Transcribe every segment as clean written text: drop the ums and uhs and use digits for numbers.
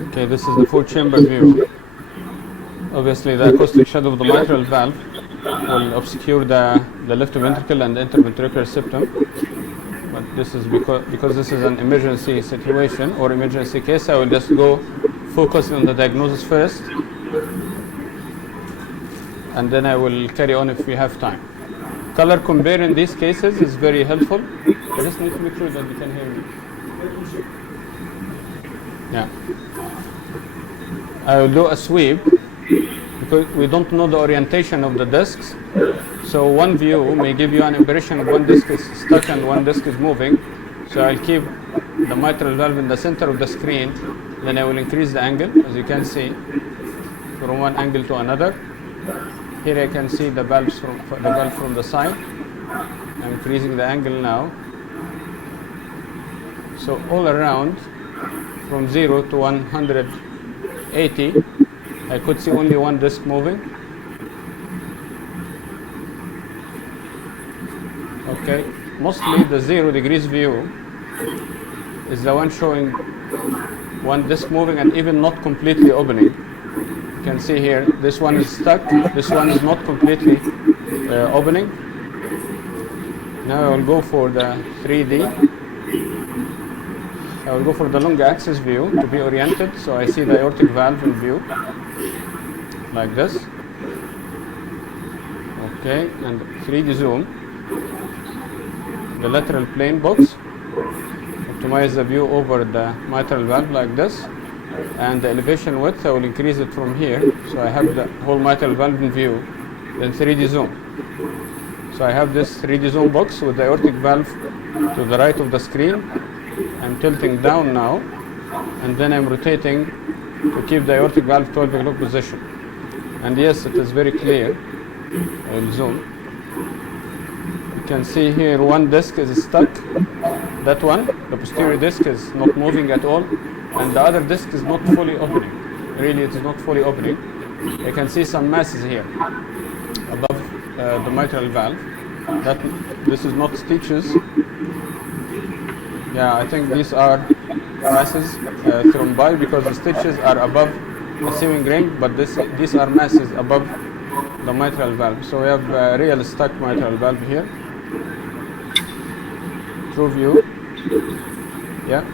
Okay, this is the 4-chamber view. Obviously, the acoustic shadow of the mitral valve will obscure the left ventricle and the interventricular septum. But this is because this is an emergency situation or emergency case, I will just go focus on the diagnosis first, and then I will carry on if we have time. Color compare in these cases is very helpful. I just need to make sure that you can hear me. Yeah. I will do a sweep because we don't know the orientation of the discs. So one view may give you an impression of one disc is stuck and one disc is moving. So I'll keep the mitral valve in the center of the screen. Then I will increase the angle, as you can see, from one angle to another. Here I can see the valve from the side. I'm increasing the angle now. So all around, from 0 to 180, I could see only one disc moving. Okay, mostly the 0 degrees view is the one showing one disc moving and even not completely opening. You can see here, this one is stuck, this one is not completely opening. Now I will go for the 3D. I will go for the long axis view to be oriented, so I see the aortic valve in view, like this. Okay, and 3D zoom. The lateral plane box, optimize the view over the mitral valve like this, and the elevation width, I will increase it from here, so I have the whole mitral valve in view, then 3D zoom. So I have this 3D zoom box with the aortic valve to the right of the screen. I'm tilting down now, and then I'm rotating to keep the aortic valve 12 o'clock position. And yes, it is very clear. I will zoom. You can see here one disc is stuck. That one, the posterior disc, is not moving at all, and the other disc is not fully opening. Really, it is not fully opening. You can see some masses here above the mitral valve. This is not stitches. Yeah, I think these are masses, thrombi, because the stitches are above the sewing ring, but these are masses above the mitral valve. So we have a real stuck mitral valve here. True view. Yeah.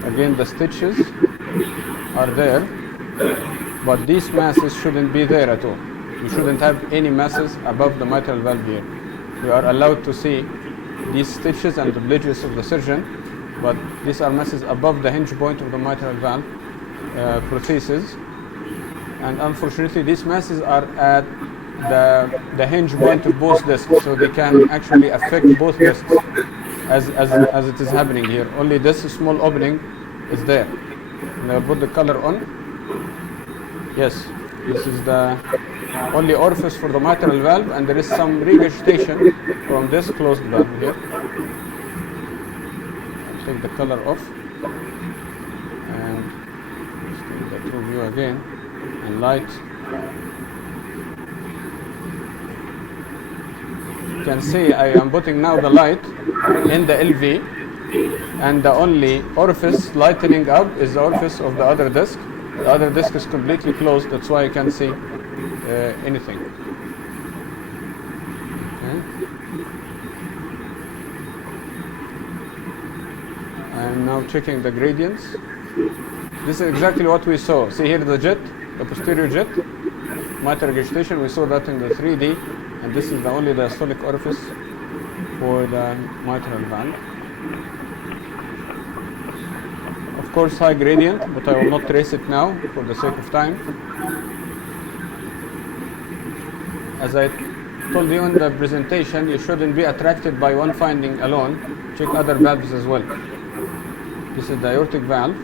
So again, the stitches are there, but these masses shouldn't be there at all. You shouldn't have any masses above the mitral valve here. You are allowed to see these stitches and the bridges of the surgeon, but these are masses above the hinge point of the mitral valve prosthesis, and unfortunately these masses are at the hinge point of both discs, so they can actually affect both discs as it is happening here. Only this small opening is there. And I'll put the color on. Yes, this is the only orifice for the mitral valve, and there is some regurgitation from this closed valve here. I'll take the color off and take the true view again and light. You can see I am putting now the light in the LV, and the only orifice lightening up is the orifice of the other disc. The other disc is completely closed, that's why you can't see anything. Okay. I am now checking the gradients. This is exactly what we saw. See here the jet, the posterior jet, mitral regurgitation. We saw that in the 3D, and this is the only diastolic orifice for the mitral valve. Of course, high gradient, but I will not trace it now for the sake of time. As I told you in the presentation, you shouldn't be attracted by one finding alone. Check other valves as well. This is the aortic valve.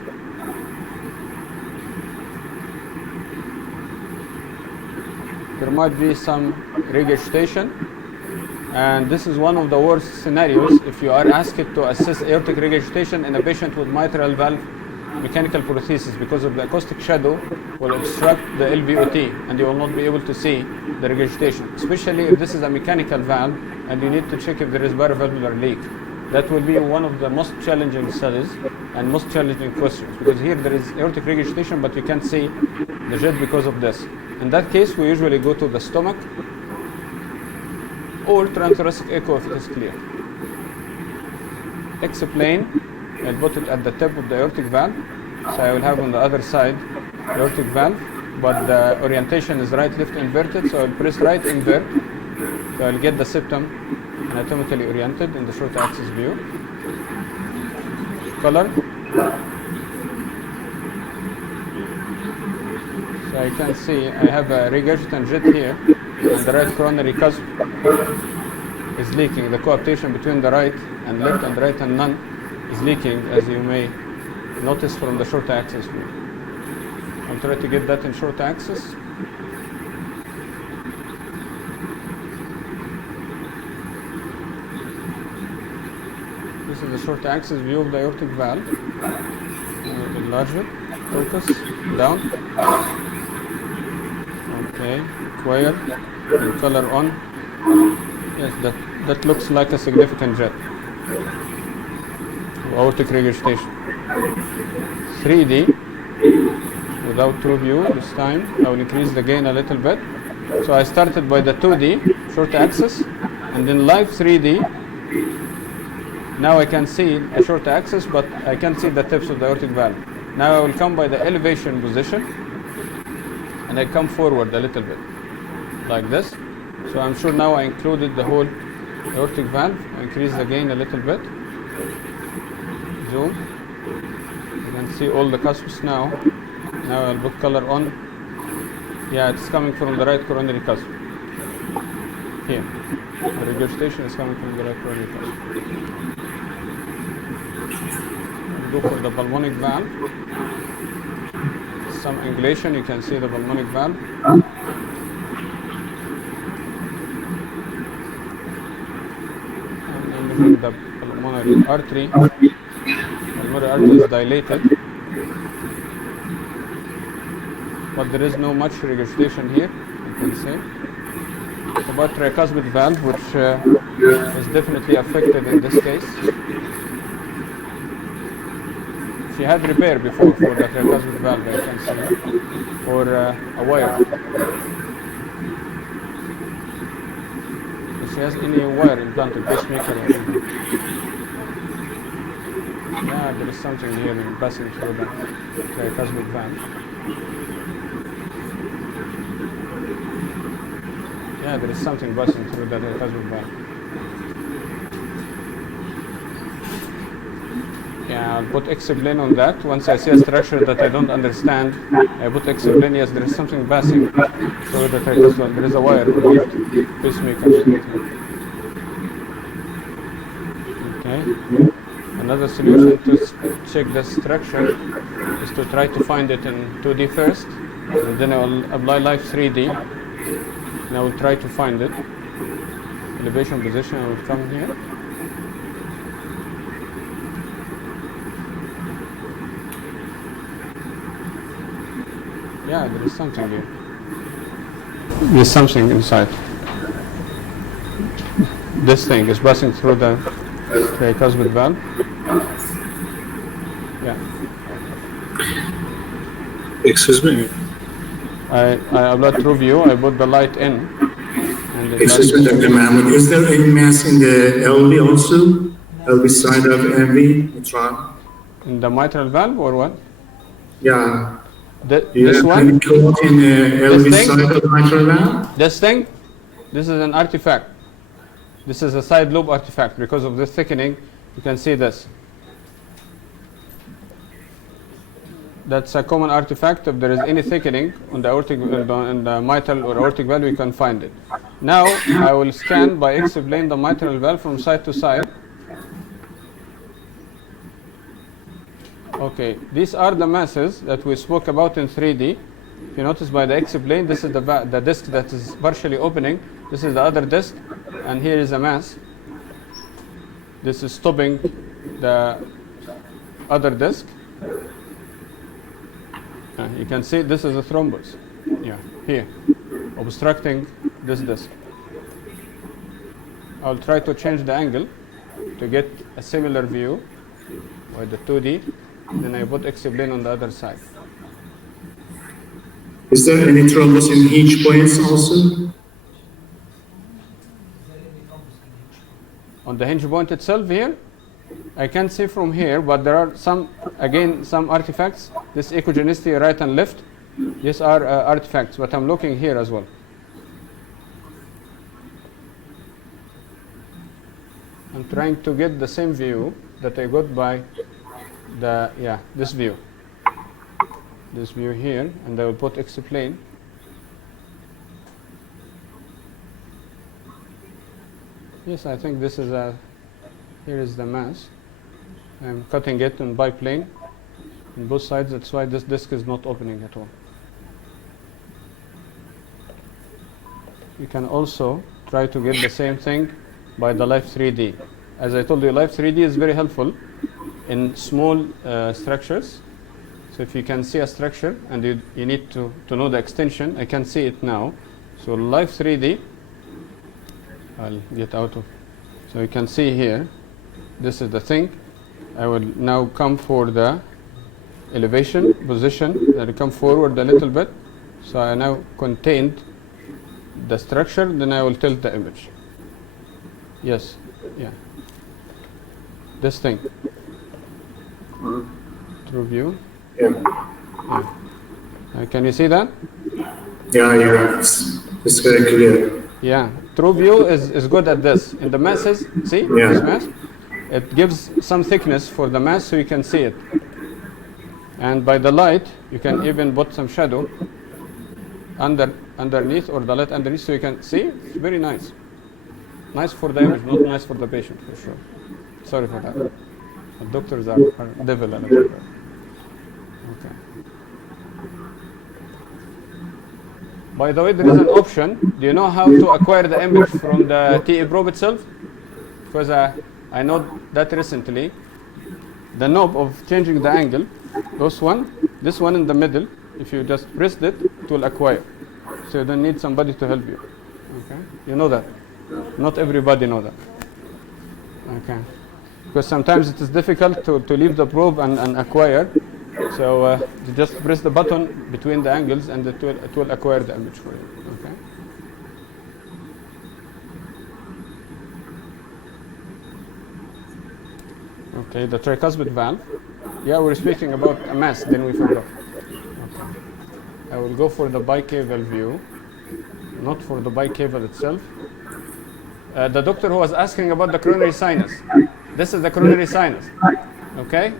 There might be some regurgitation, and this is one of the worst scenarios if you are asked to assess aortic regurgitation in a patient with mitral valve mechanical prosthesis, because of the acoustic shadow will obstruct the LVOT and you will not be able to see the regurgitation, especially if this is a mechanical valve and you need to check if there is paravalvular leak. That will be one of the most challenging studies and most challenging questions, because here there is aortic regurgitation, but you can't see the jet because of this. In that case, we usually go to the stomach or transthoracic echo if it is clear. Explain, I'll put it at the tip of the aortic valve, so I will have on the other side the aortic valve, but the orientation is right left inverted, so I'll press right invert, so I'll get the septum anatomically oriented in the short axis view. Color. So I can see I have a regurgitant jet here, and the right coronary cusp is leaking. The coaptation between the right and left and right and none is leaking, as you may notice from the short axis view. I'll try to get that in short axis. This is the short axis view of the aortic valve. Enlarge it, focus, down. Okay, queer, and color on. Yes, that looks like a significant jet. Aortic regurgitation. 3D, without true view this time. I will increase the gain a little bit. So I started by the 2D, short axis, and then live 3D. Now I can see a short axis, but I can't see the tips of the aortic valve. Now I will come by the elevation position, and I come forward a little bit, like this. So I'm sure now I included the whole aortic valve. I increase the gain a little bit. Zoom. You can see all the cusps now. Now I'll put color on. Yeah, it's coming from the right coronary cusp. Here. The regurgitation is coming from the right coronary cusp. I'll go for the pulmonic valve. Some angulation, you can see the pulmonic valve. And I'm looking at the pulmonary artery. Pulmonary artery is dilated, but there is no much regurgitation here, you can see. It's about tricuspid valve, which is definitely affected in this case. She had repair before for the tricuspid valve, I can see, or a wire. If she has any wire implanted, pacemaker or anything. Yeah, there is something here passing through the tricuspid valve. Yeah, there is something passing through the tricuspid valve. Yeah, I'll put explain on that. Once I see a structure that I don't understand, I put explain. Yes, there is something passing through the tricuspid. There is a wire, pacemaker. Okay. Another solution to check the structure is to try to find it in 2D first, and then I will apply live 3D, and I will try to find it. Elevation position, I will come here. Yeah, there is something here. There's something inside. This thing is passing through the tricuspid valve. Yeah. Excuse me. I applied through view. I put the light in. And Excuse me, Dr. Mahmoud. Is there any mass in the LV also? LV side of MV, mitral? In the mitral valve or what? Yeah. This one? In the LV side of mitral valve? This thing? This is an artifact. This is a side lobe artifact. Because of this thickening, you can see this. That's a common artifact. If there is any thickening on the aortic, in the mitral or aortic valve, you can find it. Now I will scan by X-plane the mitral valve from side to side. Okay, these are the masses that we spoke about in 3D. If you notice by the X-plane, this is the disc that is partially opening. This is the other disc, and here is a mass. This is stopping the other disc. You can see this is a thrombus. Yeah, here, obstructing this disc. I'll try to change the angle to get a similar view with the 2D. Then I put X-plane on the other side. Is there any thrombus in hinge points also? On the hinge point itself here, I can't see from here, but there are some artifacts. This echogenicity right and left, these are artifacts, but I'm looking here as well. I'm trying to get the same view that I got by this view here, and I will put X-plane. Yes, I think this is here is the mass. I'm cutting it in biplane on both sides. That's why this disc is not opening at all. You can also try to get the same thing by the Live 3D. As I told you, Live 3D is very helpful in small structures. So if you can see a structure and you need to know the extension, I can see it now. So Live 3D, I'll get out of, so you can see here, this is the thing. I will now come for the elevation position, and come forward a little bit. So I now contained the structure, then I will tilt the image. Yes, yeah. This thing. True view. Yeah. Can you see that? Yeah, it's very clear. Yeah, true view is good at this. In the masses, see this mass? It gives some thickness for the mass so you can see it. And by the light, you can even put some shadow underneath, or the light underneath, so you can see. It's very nice. Nice for the image, not nice for the patient, for sure. Sorry for that. The doctors are devil a little bit. Okay. By the way, there is an option. Do you know how to acquire the image from the TE probe itself? Because I know that recently, the knob of changing the angle, this one in the middle, if you just pressed it, it will acquire. So you don't need somebody to help you. Okay, you know that. Not everybody know that. Okay, because sometimes it is difficult to leave the probe and acquire. So you just press the button between the angles, and it will acquire the image for you. Okay. Okay, the tricuspid valve. Yeah, we're speaking about a mass, then we forgot. Okay. I will go for the bicaval view, not for the bicaval itself. The doctor who was asking about the coronary sinus. This is the coronary sinus. Okay?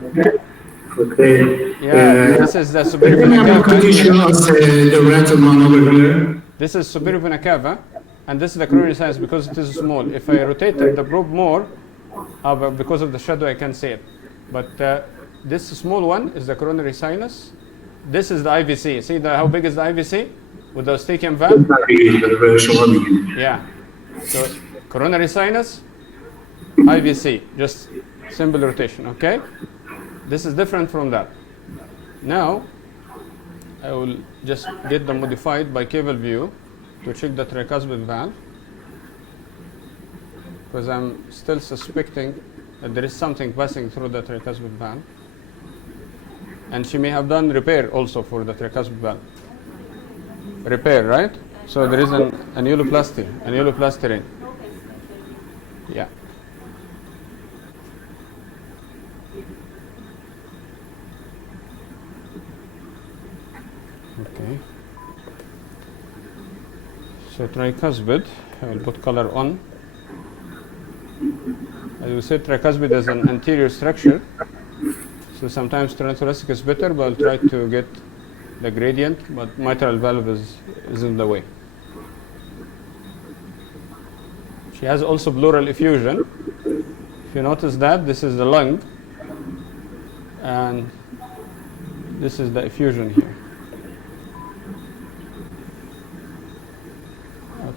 Okay. Yeah, this is the superior vena cava. Could you show us the Rattleman over here? This is superior vena cava, and this is the coronary sinus because it is small. If I rotated the probe more, because of the shadow, I can see it. But this small one is the coronary sinus. This is the IVC. See how big is the IVC with the Eustachian valve? Yeah. So coronary sinus, IVC, just simple rotation. Okay. This is different from that. Now I will just get the modified bicaval view to check the tricuspid valve, because I'm still suspecting that there is something passing through the tricuspid valve. And she may have done repair also for the tricuspid valve. Repair, right? So there is an annuloplasty ring. Yeah. Okay. So tricuspid, I will put color on. As we said, tricuspid is an anterior structure. So sometimes transthoracic is better, but I'll try to get the gradient, but mitral valve is in the way. She has also pleural effusion. If you notice that, this is the lung, and this is the effusion here.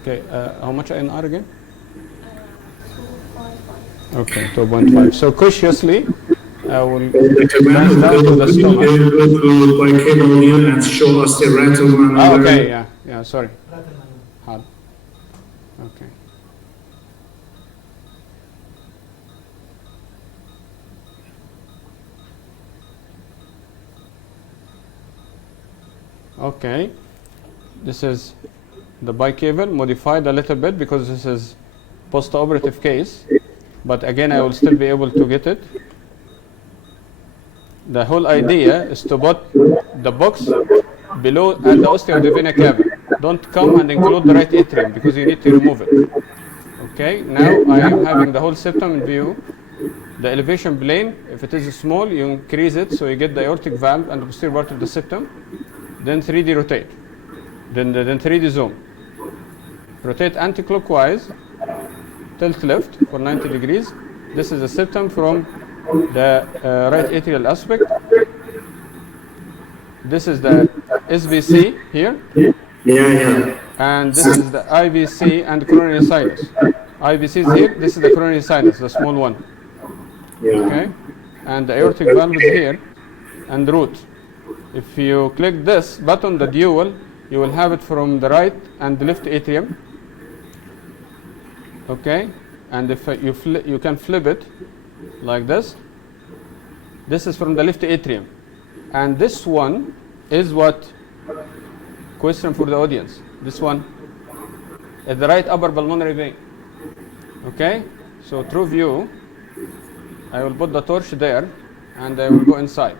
Okay, how much INR again? 2.5. Okay, 2.5. So cautiously, I will glance down to the stomach. And show us the Rattleman. Oh, okay, yeah, sorry. Hard. Okay. Okay, this is the bicable, modified a little bit because this is post-operative case, but again I will still be able to get it. The whole idea is to put the box below at the ostia of the vena cava. Don't come and include the right atrium because you need to remove it. Okay, now I am having the whole septum in view. The elevation plane, if it is small, you increase it so you get the aortic valve and the posterior part of the septum. Then 3D rotate. Then 3D zoom. Rotate anti-clockwise, tilt left for 90 degrees. This is the septum from the right atrial aspect. This is the SVC here. Yeah. And this is the IVC and coronary sinus. IVC is here. This is the coronary sinus, the small one. Yeah. Okay, and the aortic valve is here, and root. If you click this button, the dual, you will have it from the right and the left atrium. Okay, and if you can flip it like this. This is from the left atrium, and this one is what? Question for the audience. This one is the right upper pulmonary vein. Okay, so through view, I will put the torch there and I will go inside.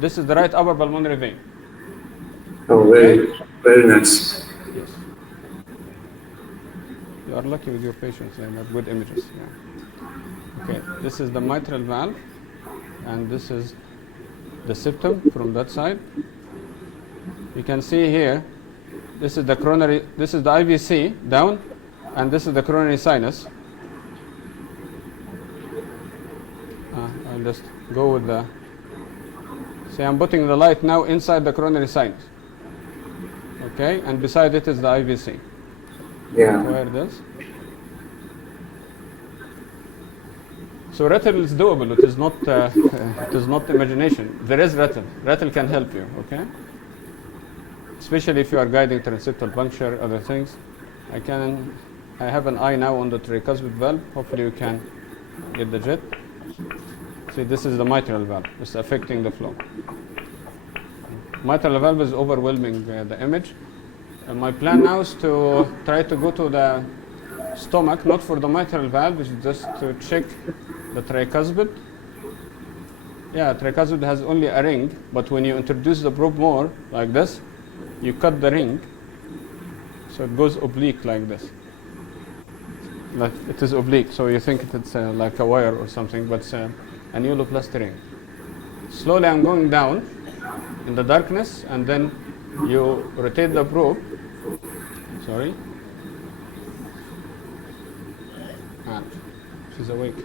This is the right upper pulmonary vein. Oh, very nice. Yes. You are lucky with your patients, they have good images. Yeah. Okay, this is the mitral valve, and this is the septum from that side. You can see here, this is the coronary, this is the IVC down, and this is the coronary sinus. I'll just go with the, see, I'm putting the light now inside the coronary sinus. Okay, and beside it is the IVC. Yeah. Where it is. So rattle is doable. It is not imagination. There is rattle. Rattle can help you. Okay. Especially if you are guiding transeptal puncture, other things. I have an eye now on the tricuspid valve. Hopefully you can get the jet. See, this is the mitral valve. It's affecting the flow. Mitral valve is overwhelming the image. And my plan now is to try to go to the stomach, not for the mitral valve, it's just to check the tricuspid. Yeah, tricuspid has only a ring, but when you introduce the probe more, like this, you cut the ring, so it goes oblique like this. Like it is oblique, so you think it's like a wire or something, but it's a annuloplasty ring. Slowly I'm going down in the darkness, and then you rotate the probe. Sorry. She's awake.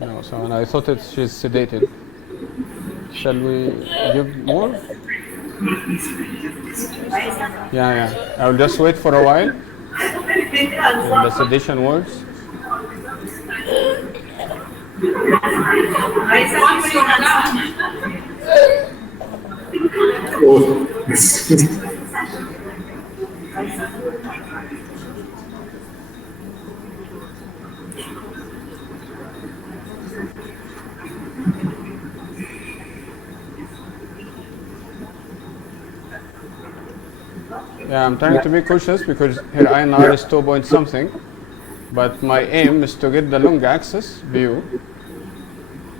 No, so and I thought she's sedated. Shall we give more? Yeah. I will just wait for a while. When the sedation works. Oh. Yeah, I'm trying to be cautious because here INR is 2 point something, but my aim is to get the long axis view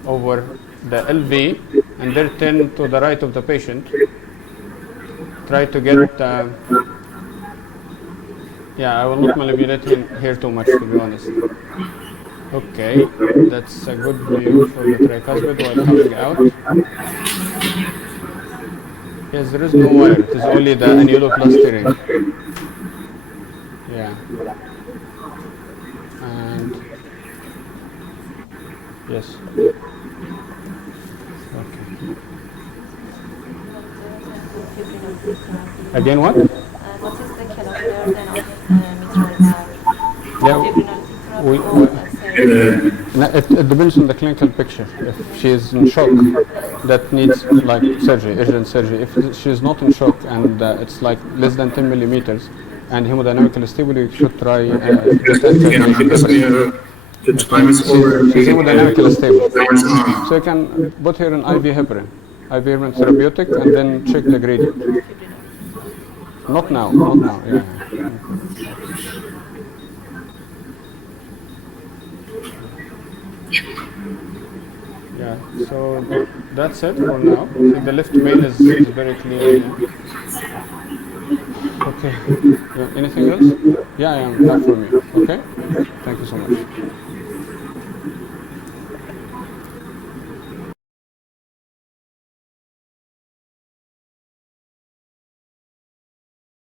over the LV and then turn to the right of the patient. Try to get, I will not manipulate him here too much, to be honest. Okay, that's a good view for the tricuspid while coming out. Yes, there is no wire, it is only the annuloplasty ring. Yeah. And yes. Okay. Again what? What is the kilometer then of mitral valve? It depends on the clinical picture. If she is in shock, that needs like surgery, urgent surgery. If she is not in shock and it's like less than 10 millimeters and hemodynamically stable, you should try just because The time is over. She's hemodynamically stable. Hours on. So you can put her in IV heparin, IV heparin therapeutic, and then check the gradient. Not now, not now. Yeah. Yeah. So that's it for now. I think the left main is very clear. Yeah. Okay. Yeah, anything else? Yeah, I am back from you. Okay. Thank you so much.